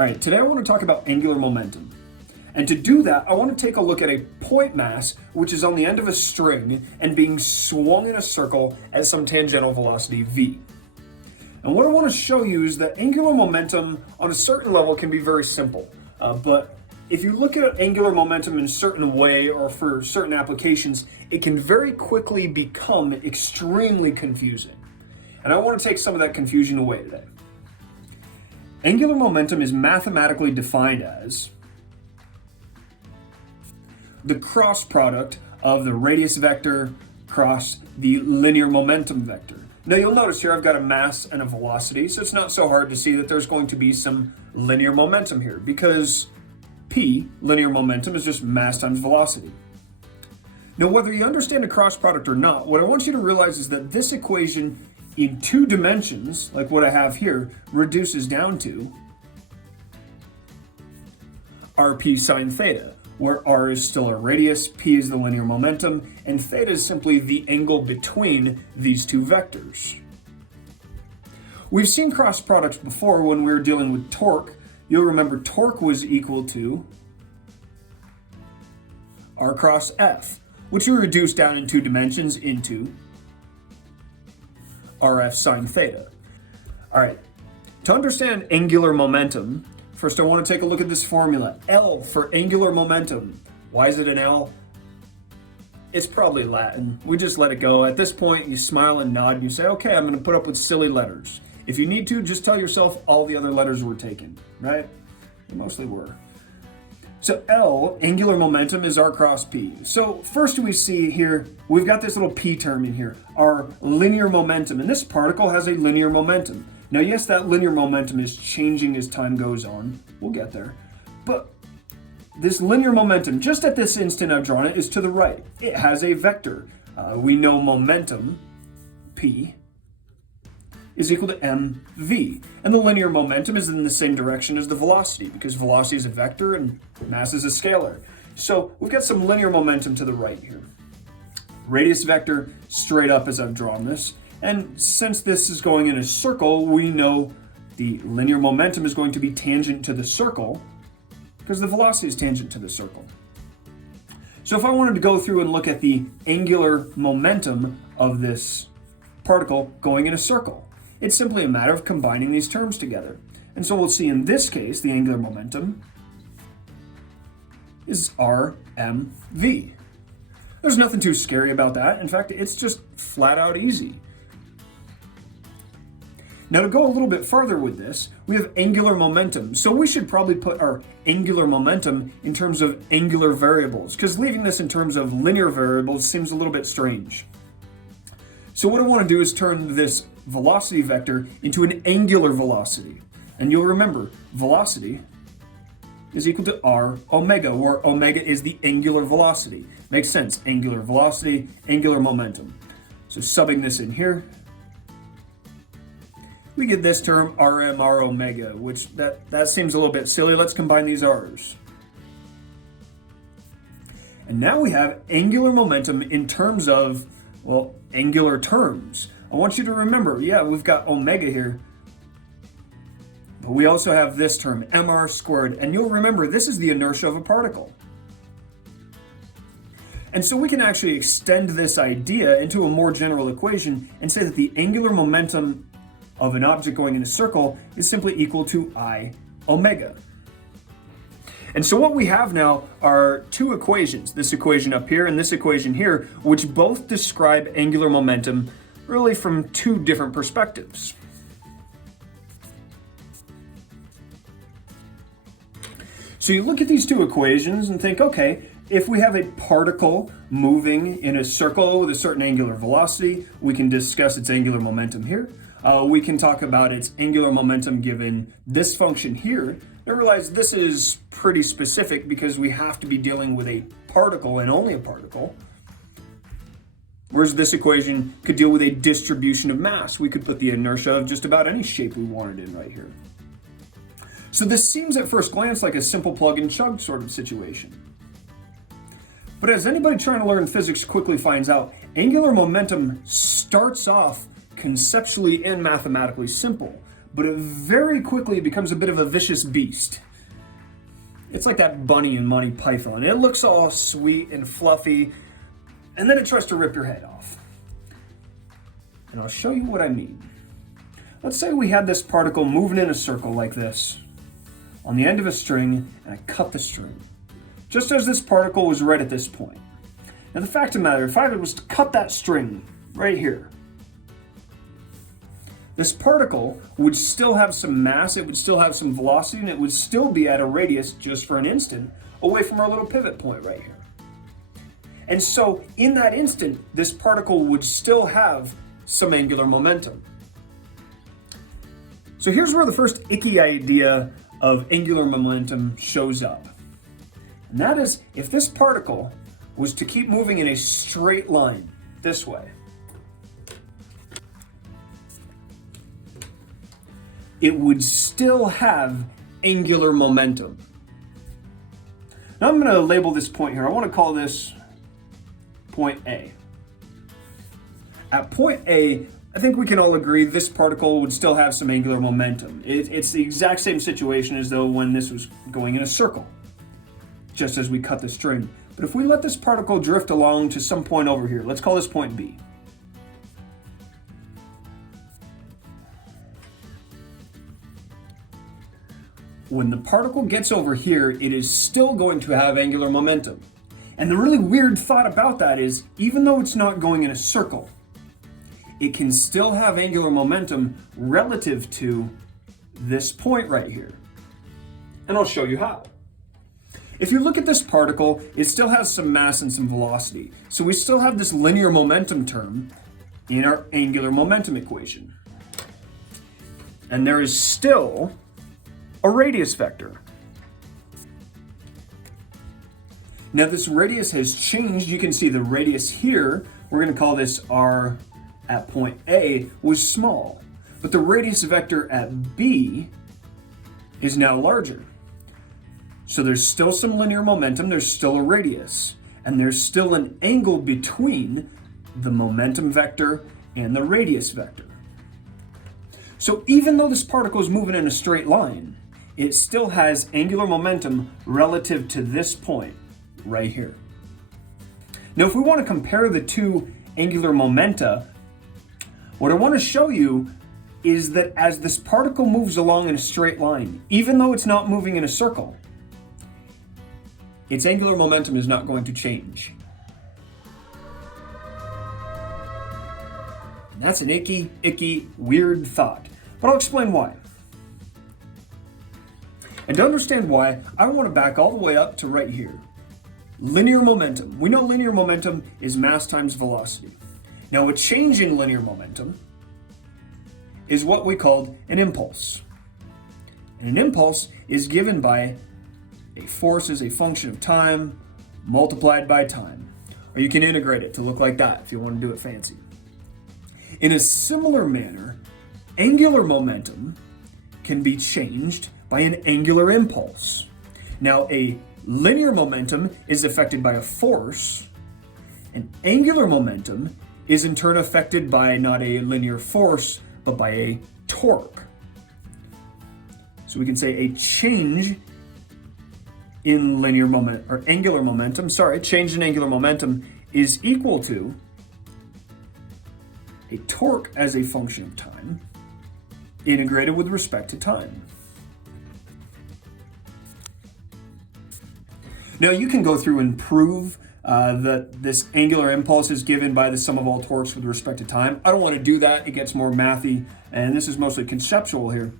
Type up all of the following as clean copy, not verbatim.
All right, today I want to talk about angular momentum. And to do that, I want to take a look at a point mass, which is on the end of a string and being swung in a circle at some tangential velocity v. And what I want to show you is that angular momentum on a certain level can be very simple. But if you look at angular momentum in a certain way or for certain applications, it can very quickly become extremely confusing. And I want to take some of that confusion away today. Angular momentum is mathematically defined as the cross product of the radius vector cross the linear momentum vector. Now you'll notice here I've got a mass and a velocity, so it's not so hard to see that there's going to be some linear momentum here because P, linear momentum, is just mass times velocity. Now whether you understand a cross product or not, what I want you to realize is that this equation in two dimensions, like what I have here, reduces down to rp sine theta, where r is still our radius, p is the linear momentum, and theta is simply the angle between these two vectors. We've seen cross products before when we were dealing with torque. You'll remember torque was equal to r cross f, which we reduced down in two dimensions into rf sine theta. All right, to understand angular momentum, first I want to take a look at this formula. L for angular momentum. Why is it an L? It's probably Latin. We just let it go. At this point, you smile and nod and you say, okay, I'm going to put up with silly letters. If you need to, just tell yourself all the other letters were taken, right? They mostly were. So L, angular momentum, is r cross p. So first we see here, we've got this little p term in here, our linear momentum, and this particle has a linear momentum. Now yes, that linear momentum is changing as time goes on. We'll get there. But this linear momentum, just at this instant I've drawn it, is to the right. It has a vector. We know momentum, p, is equal to mv. And the linear momentum is in the same direction as the velocity because velocity is a vector and mass is a scalar. So we've got some linear momentum to the right here. Radius vector straight up as I've drawn this. And since this is going in a circle, we know the linear momentum is going to be tangent to the circle because the velocity is tangent to the circle. So if I wanted to go through and look at the angular momentum of this particle going in a circle, it's simply a matter of combining these terms together. And so we'll see in this case, the angular momentum is rmv. There's nothing too scary about that. In fact, it's just flat out easy. Now to go a little bit farther with this, we have angular momentum. So we should probably put our angular momentum in terms of angular variables, because leaving this in terms of linear variables seems a little bit strange. So what I want to do is turn this velocity vector into an angular velocity. And you'll remember, velocity is equal to r omega, where omega is the angular velocity. Makes sense, angular velocity, angular momentum. So subbing this in here, we get this term rm r omega, which that seems a little bit silly. Let's combine these r's. And now we have angular momentum in terms of, well, angular terms. I want you to remember, yeah, we've got omega here, but we also have this term, mr squared, and you'll remember this is the inertia of a particle. And so we can actually extend this idea into a more general equation and say that the angular momentum of an object going in a circle is simply equal to I omega. And so what we have now are two equations, this equation up here and this equation here, which both describe angular momentum really from two different perspectives. So you look at these two equations and think, okay, if we have a particle moving in a circle with a certain angular velocity, we can discuss its angular momentum here. We can talk about its angular momentum given this function here. I realize this is pretty specific because we have to be dealing with a particle and only a particle. Whereas this equation could deal with a distribution of mass. We could put the inertia of just about any shape we wanted in right here. So this seems at first glance like a simple plug and chug sort of situation. But as anybody trying to learn physics quickly finds out, angular momentum starts off conceptually and mathematically simple. but it very quickly becomes a bit of a vicious beast. It's like that bunny in Monty Python. It looks all sweet and fluffy, and then it tries to rip your head off. And I'll show you what I mean. Let's say we had this particle moving in a circle like this on the end of a string, and I cut the string, just as this particle was right at this point. Now the fact of the matter, if I was to cut that string right here, this particle would still have some mass, it would still have some velocity, and it would still be at a radius just for an instant away from our little pivot point right here. And so in that instant, this particle would still have some angular momentum. So here's where the first icky idea of angular momentum shows up. And that is, if this particle was to keep moving in a straight line this way, it would still have angular momentum. Now I'm going to label this point here. I want to call this point A. At point A, I think we can all agree this particle would still have some angular momentum. It's the exact same situation as though when this was going in a circle, just as we cut the string. But if we let this particle drift along to some point over here, let's call this point B. When the particle gets over here, it is still going to have angular momentum. And the really weird thought about that is, even though it's not going in a circle, it can still have angular momentum relative to this point right here. And I'll show you how. If you look at this particle, it still has some mass and some velocity. So we still have this linear momentum term in our angular momentum equation. And there is still a radius vector. Now this radius has changed. You can see the radius here, we're going to call this r at point A, was small. But the radius vector at B is now larger. So there's still some linear momentum, there's still a radius, and there's still an angle between the momentum vector and the radius vector. So even though this particle is moving in a straight line, it still has angular momentum relative to this point right here. Now, if we want to compare the two angular momenta, what I want to show you is that as this particle moves along in a straight line, even though it's not moving in a circle, its angular momentum is not going to change. And that's an icky, weird thought, but I'll explain why. And to understand why, I want to back all the way up to right here. Linear momentum. We know linear momentum is mass times velocity. Now, a change in linear momentum is what we called an impulse. And an impulse is given by a force as a function of time multiplied by time. Or you can integrate it to look like that if you want to do it fancy. In a similar manner, angular momentum can be changed by an angular impulse. Now, a linear momentum is affected by a force, and angular momentum is in turn affected by not a linear force, but by a torque. So we can say a change in linear moment or angular momentum, change in angular momentum is equal to a torque as a function of time integrated with respect to time. Now you can go through and prove that this angular impulse is given by the sum of all torques with respect to time. I don't want to do that. It gets more mathy, and this is mostly conceptual here.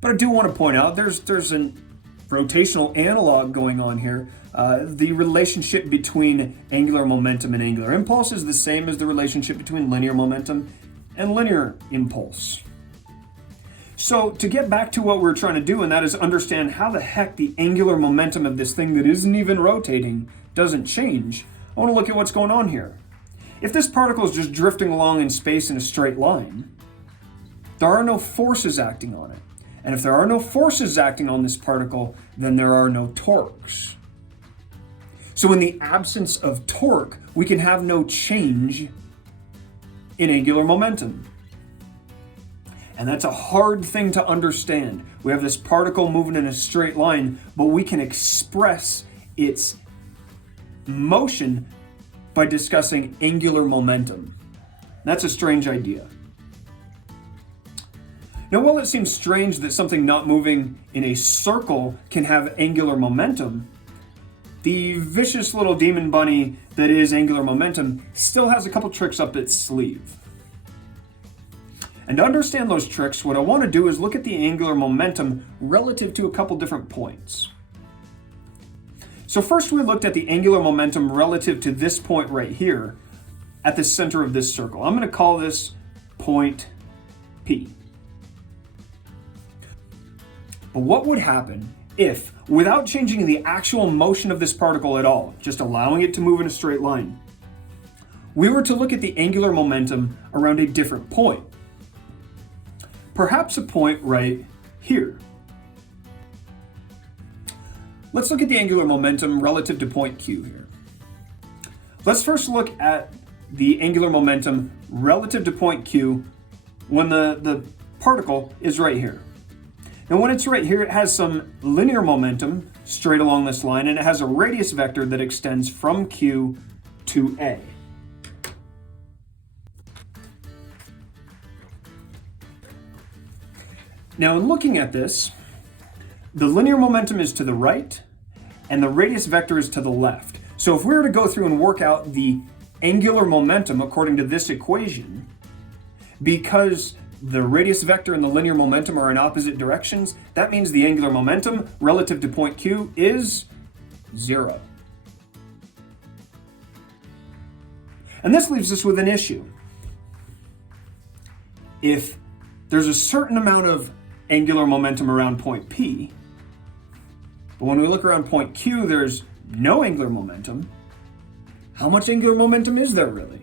But I do want to point out there's an rotational analog going on here. The relationship between angular momentum and angular impulse is the same as the relationship between linear momentum and linear impulse. So to get back to what we're trying to do, and that is understand how the heck the angular momentum of this thing that isn't even rotating doesn't change, I want to look at what's going on here. If this particle is just drifting along in space in a straight line, there are no forces acting on it. And if there are no forces acting on this particle, then there are no torques. So in the absence of torque, we can have no change in angular momentum. And that's a hard thing to understand. We have this particle moving in a straight line, but we can express its motion by discussing angular momentum. That's a strange idea. Now, while it seems strange that something not moving in a circle can have angular momentum, the vicious little demon bunny that is angular momentum still has a couple tricks up its sleeve. And to understand those tricks, what I want to do is look at the angular momentum relative to a couple different points. So first we looked at the angular momentum relative to this point right here at the center of this circle. I'm going to call this point P. But what would happen if, without changing the actual motion of this particle at all, just allowing it to move in a straight line, we were to look at the angular momentum around a different point? Perhaps a point right here. Let's look at the angular momentum relative to point Q here. Let's first look at the angular momentum relative to point Q when the particle is right here. Now when it's right here, it has some linear momentum straight along this line, and it has a radius vector that extends from Q to A. Now in looking at this, the linear momentum is to the right and the radius vector is to the left. So if we were to go through and work out the angular momentum according to this equation, because the radius vector and the linear momentum are in opposite directions, that means the angular momentum relative to point Q is 0. And this leaves us with an issue. If there's a certain amount of angular momentum around point P, but when we look around point Q, there's no angular momentum, how much angular momentum is there really?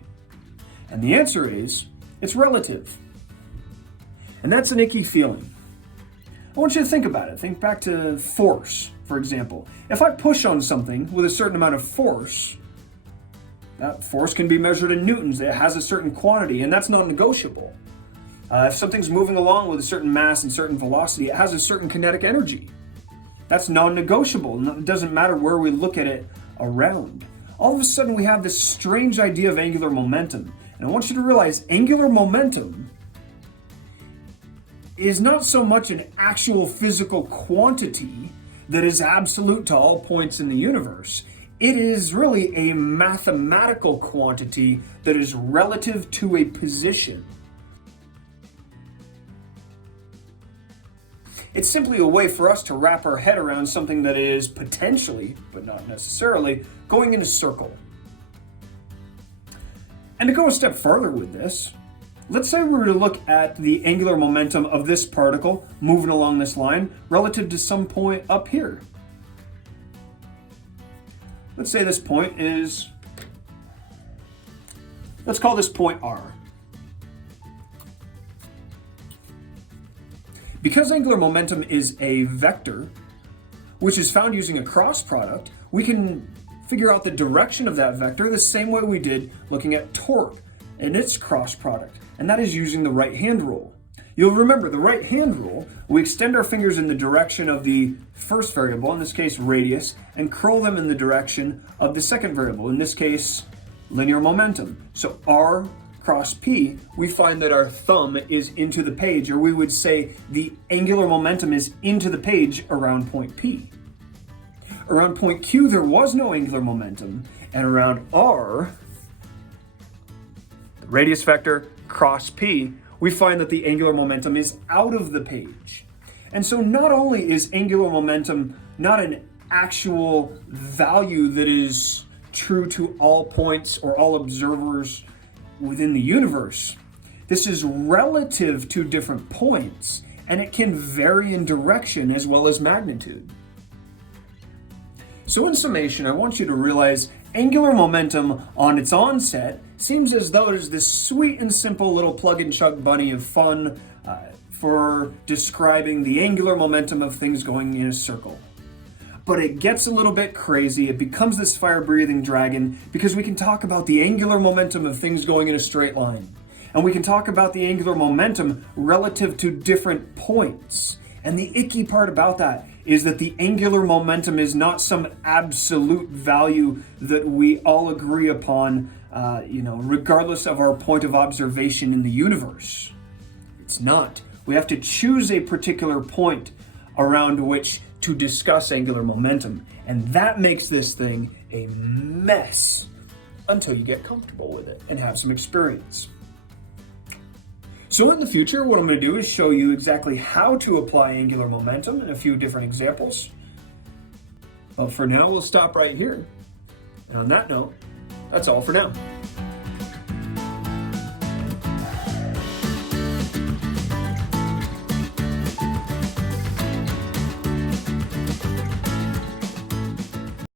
And the answer is, it's relative. And that's an icky feeling. I want you to think about it. Think back to force, for example. If I push on something with a certain amount of force, that force can be measured in newtons. It has a certain quantity, and that's non-negotiable. If something's moving along with a certain mass and certain velocity, it has a certain kinetic energy. That's non-negotiable. It doesn't matter where we look at it around. All of a sudden, we have this strange idea of angular momentum. And I want you to realize angular momentum is not so much an actual physical quantity that is absolute to all points in the universe. It is really a mathematical quantity that is relative to a position. It's simply a way for us to wrap our head around something that is potentially, but not necessarily, going in a circle. And to go a step further with this, let's say we were to look at the angular momentum of this particle moving along this line relative to some point up here. Let's say this point is, let's call this point R. Because angular momentum is a vector, which is found using a cross product, we can figure out the direction of that vector the same way we did looking at torque and its cross product, and that is using the right-hand rule. You'll remember the right-hand rule, we extend our fingers in the direction of the first variable, in this case radius, and curl them in the direction of the second variable, in this case linear momentum. So R cross P, we find that our thumb is into the page, or we would say the angular momentum is into the page around point P. Around point Q, there was no angular momentum, and around R, the radius vector cross P, we find that the angular momentum is out of the page. And so not only is angular momentum not an actual value that is true to all points or all observers within the universe, this is relative to different points, and it can vary in direction as well as magnitude. So in summation, I want you to realize angular momentum on its onset seems as though it is this sweet and simple little plug and chug bunny of fun for describing the angular momentum of things going in a circle. But it gets a little bit crazy. It becomes this fire-breathing dragon because we can talk about the angular momentum of things going in a straight line. And we can talk about the angular momentum relative to different points. And the icky part about that is that the angular momentum is not some absolute value that we all agree upon, regardless of our point of observation in the universe. It's not. We have to choose a particular point around which to discuss angular momentum. And that makes this thing a mess until you get comfortable with it and have some experience. So in the future, what I'm going to do is show you exactly how to apply angular momentum in a few different examples. But for now, we'll stop right here. And on that note, that's all for now.